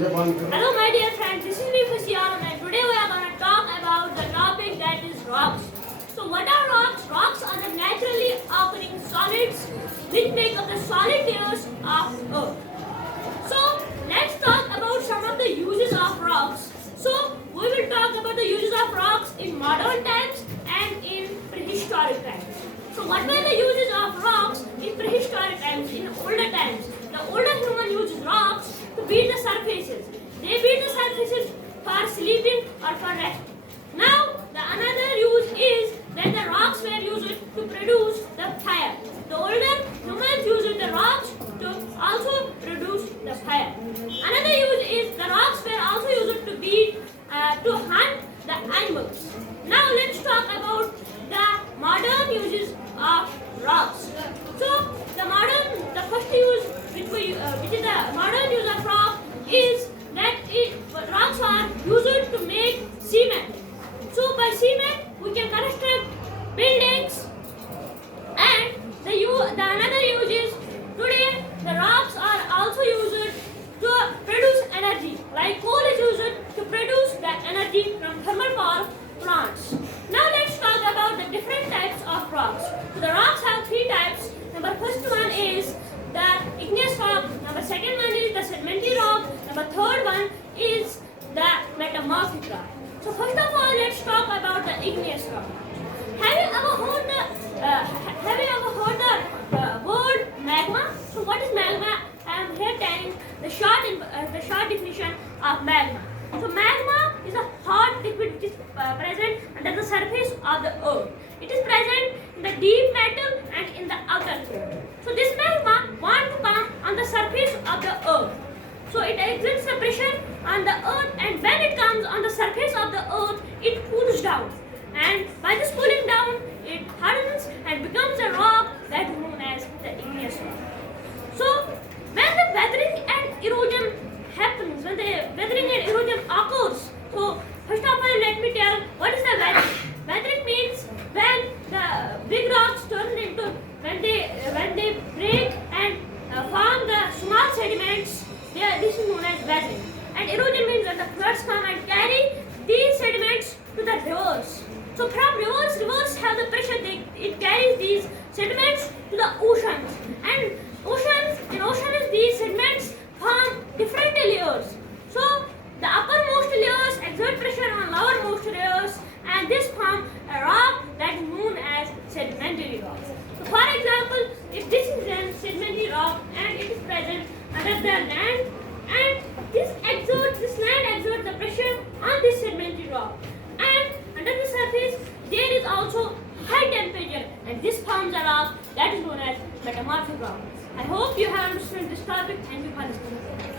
Hello my dear friends, this is me Fasee Alam and today we are going to talk about the topic that is rocks. So what are rocks? Rocks are the naturally occurring solids which make up the solid layers of earth. So let's talk about some of the uses of rocks. So we will talk about the uses of rocks in modern times and in prehistoric times. So what were the uses of rocks in prehistoric times, in older times? The older human used rocks to beat the surfaces. They beat the surfaces for sleeping or for rest. Now, the another use is that the rocks were used to produce the fire. The older humans used the rocks to also produce the fire. Another use is the rocks were also used to beat, to hunt the animals. Now, let's talk about the modern uses of rocks. So, the first use which is the modern use of rock is that rocks are used to make cement. So by cement we can construct buildings, and the another use is today the rocks are also used to produce energy. Like coal is used to produce the energy from thermal power plants. Now let's talk about the different types of rocks. So the rocks have three types. Number first one is the igneous rock. Number second one is the sedimentary rock. Number third one is the metamorphic rock. So first of all, let's talk about the igneous rock. Have you ever heard the word magma? So what is magma? I am here telling the short definition of magma. So magma is a hot liquid which is present under the surface of the earth. It is present in the deep metal and in the outer core. So this magma wants to come on the surface of the earth. So it exerts the pressure on the earth, and when it comes on the surface of the earth, it cools down. And by this cooling down, it hardens and becomes a rock that is known as the igneous rock. So when the weathering and erosion happens, when the weathering and erosion occurs, so first of all, let me tell what is the weathering. Weathering means when the big rocks turn into, when they break and form the small sediments, this is known as weathering. And erosion means when the floods come and carry these sediments to the rivers. So from rivers have the pressure, it carries these sediments to the oceans. And in oceans these sediments form different layers. So the uppermost layers exert pressure on lowermost layers, and this form a rock that is known as sedimentary rock. So for example, if this is a sedimentary rock and it is present under the land, and this land exerts the pressure on this sedimentary rock, and under the surface there is also high temperature, and this forms a rock that is known as metamorphic rock. I hope you have understood this topic. Thank you for listening.